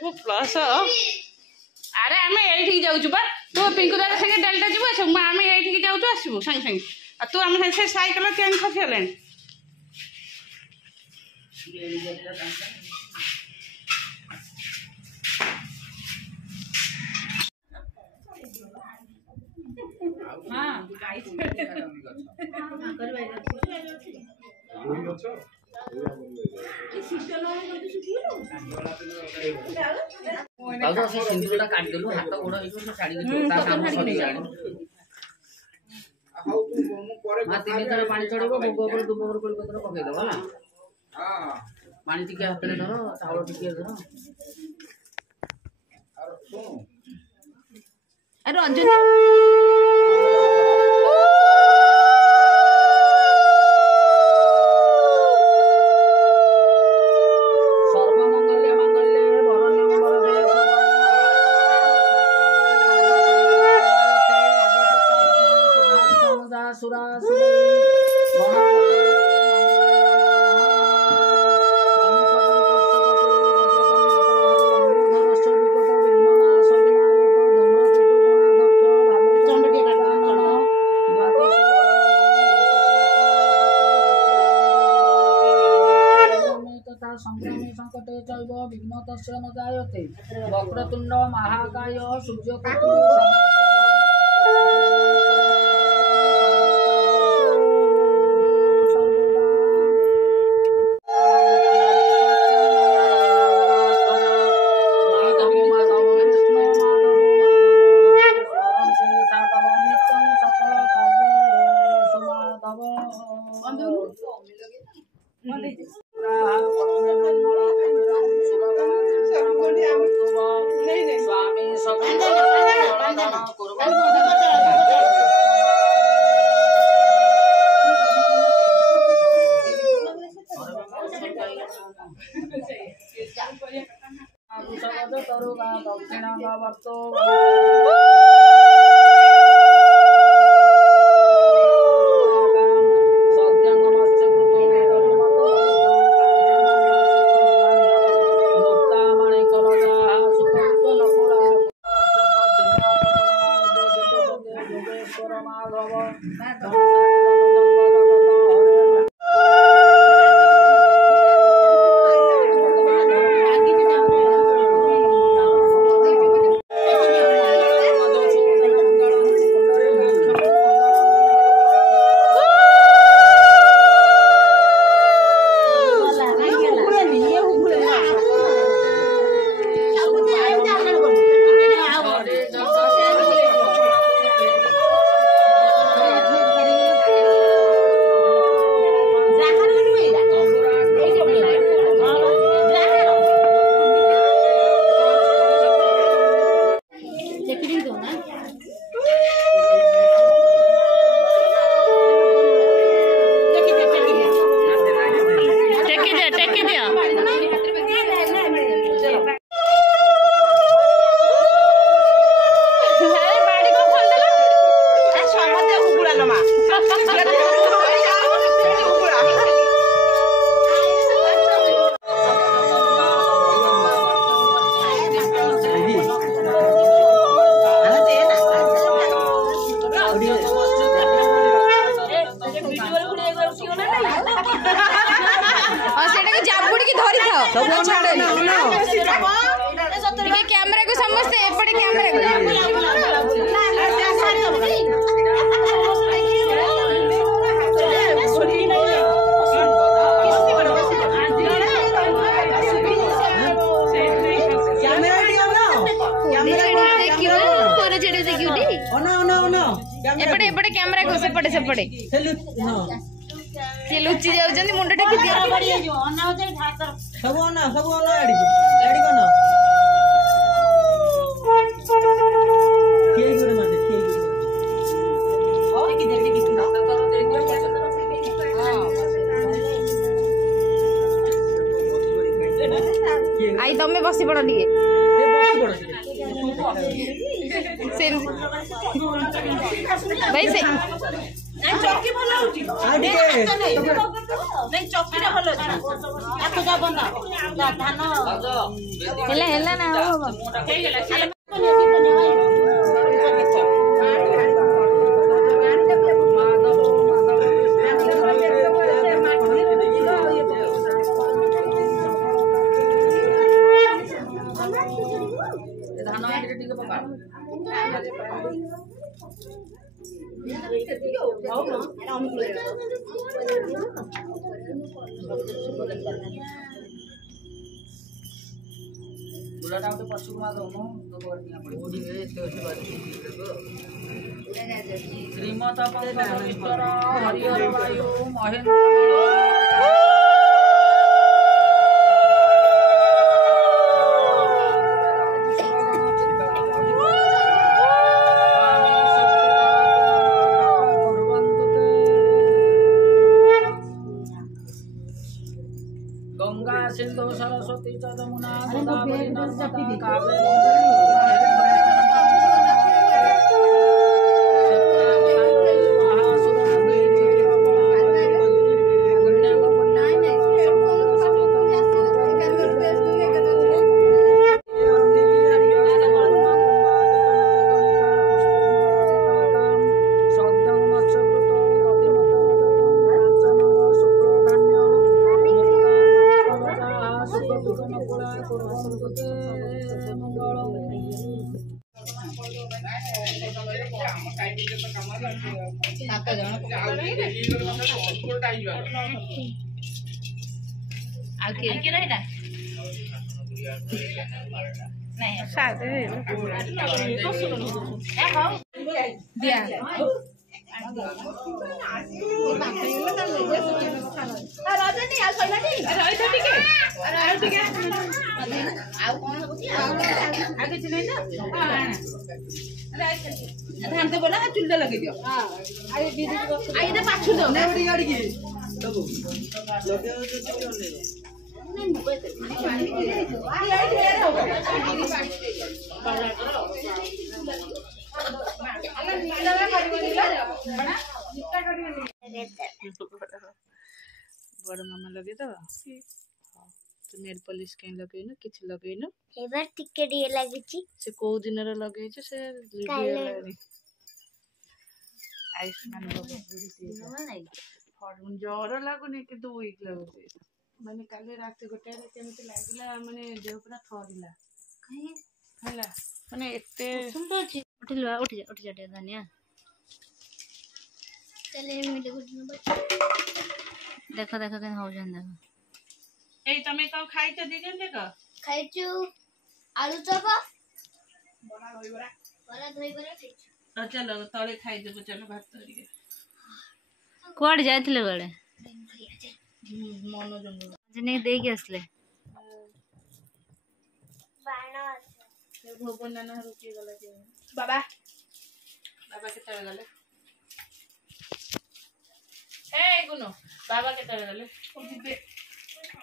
को प्लस अरे आम ये जाऊँ बा तू पिंकु दादा संगे डेल्टा जीव आम ये जाऊँ आसबू संगे संगे तू आम से सैकेल चेन खसीगले सिंदूर काटिदेलु हाथ गोड़ तीन थर पानी चढ़ेब भोग दुब पकईदेव है पानी टिके हाथ में धर चाउल टिके धर रंजनी विघ्नतस्य न जायते वक्रतुंड महाकाय सूर्यकोटि कैमरा को समस्त एपटे कैमरा को सेपटे सेपटे से लुचि जाउछन मुंड टेकी दियो सब ओना आड़ी कोन के गुरे माने के गुरे और की देख की सुना तो देख आई तमे बसी पड़ लिए भाई से चौकी भलो नहीं चौकीटा भल अच्छे धान ହେଲା ନା ହବ बुढ़ाटा तो पशु कुमार दोनों श्रीमत पंकज हरिहर वायु महेंद्र गंगा सिंधु सरस्वती च जमुना गोदावरी नर्मदा कावेरी धान देव ना चुल्टा लगे दियो पाछु दो बड़ मामा लगे तो नेल पॉलिश कहीं लगेनु किछ लगेनु एबार टिके डी लागिची से को दिन रे लगे छ से आयुष्मान बाबू जर लगुनि कि 2 वीक लगुचे माने काले रात गोटे केमिति लागला माने देह पूरा थरिला हैला माने एते सुंदर छी उठ जा धनिया चले मिले गुड देखो देखो केन हो जन देखो ए तमे को खाइ छ दिजन देखो खाइछु आलू चप बड़ा होई बड़ा धोई बरा खाइछु तो चलो तले खाइ देबो चलो भात तरिके कोड जायतिले गळे मनो जंगल जने दे के असले बाणा से भोगन नाना रुकी गला जे बाबा केते गले ए गुनो बाबा केते गले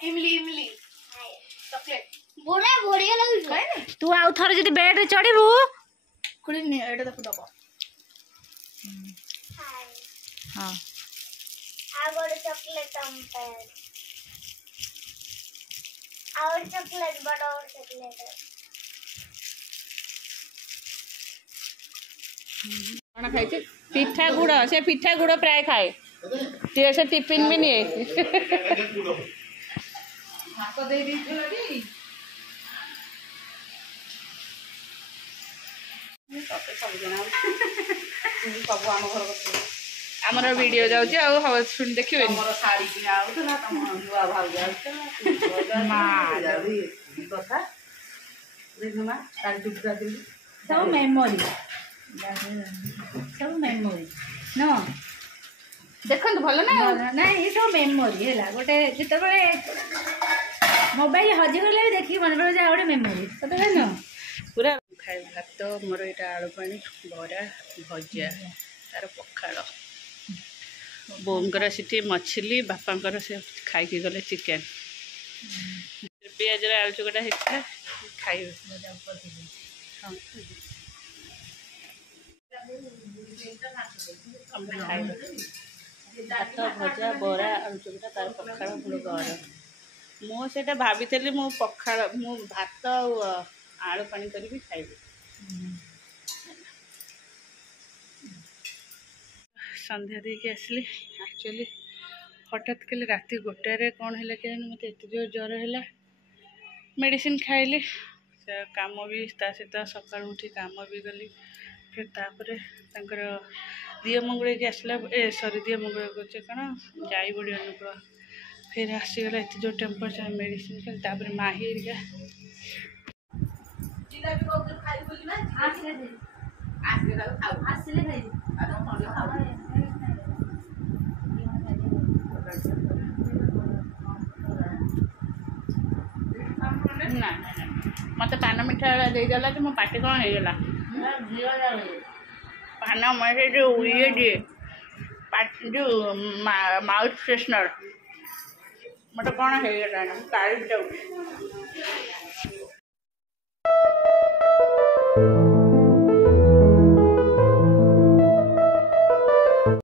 इमली चॉकलेट बोरा बोरिया लागु तू आउ थरे जदी बेड रे चढ़ीबू कुड़ी ने एडा देखो दबो हां और चॉकलेट अंपायर और चॉकलेट बड़ा और चॉकलेट कौन खाई पिठा गुड़ से पिठा गुड़ प्राय खाए ती से टिफिन भी नहीं आमर वीडियो जाऊँ हाउसफुल देखिए सब मेमोरी न देखो भल ना ना ये सब मेमोरी है गोटे जिते मोबाइल हजिगले भी देखिए मन पड़े गोटे मेमोरी सत न पूरा खाए भात मोर यहाँ आलू पानी बरा भजा तार पखाड़ बोंगर सीटी मछली बापांकर से खाई गले चिकेन पियाज आलू चकटा होता खाई भात भजा बरा आलू चकटा तार पखाड़ पुणी गरम मुझे भाभी मु पखाड़ मु भात आलू पानी करी खाइबी संध्या देके आसली एक्चुअली हठात कल राति 1 कौन है क्या मत एत जो ज्वर है मेडिसिन खाइली से काम भी सहित सका उठी काम भी गली फिर तापर दिए मंगुड़ के आसला सरी दिए मंगुड़ कर कौन जाई बड़ी अनुकूल फिर आसीगला एत जो टेम्परेचर मेडिसिन खाली तापर माही ना मत पान मिठा देदेला कि मो पाटी कौन होगा पान मैं जो ये दिए जो माउथ फ्रेशनर मत कौन होगा काढ़ी जाऊँ